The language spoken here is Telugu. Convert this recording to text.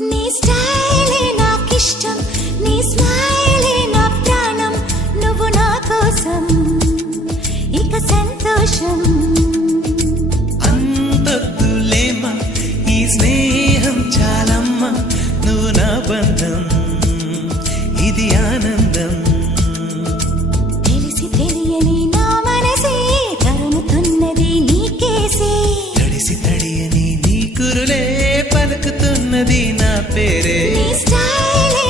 నీ స్టైలే నాకిష్టం, నీ స్మైలే నా ప్రాణం, నువ్వు నా కోసం ఇక సంతోషం. అంతొద్దులేమా ఈ స్నేహం చాలమ్మా, నువ్వు నా బంధం ఇది ఆనందం. తెలిసి తెలియని నా మనసే తరుముతున్నది నీకేసే, తడిసి తడియని నీ కురులే పలుకుతున్నది నా పేరే. నీ స్టైలే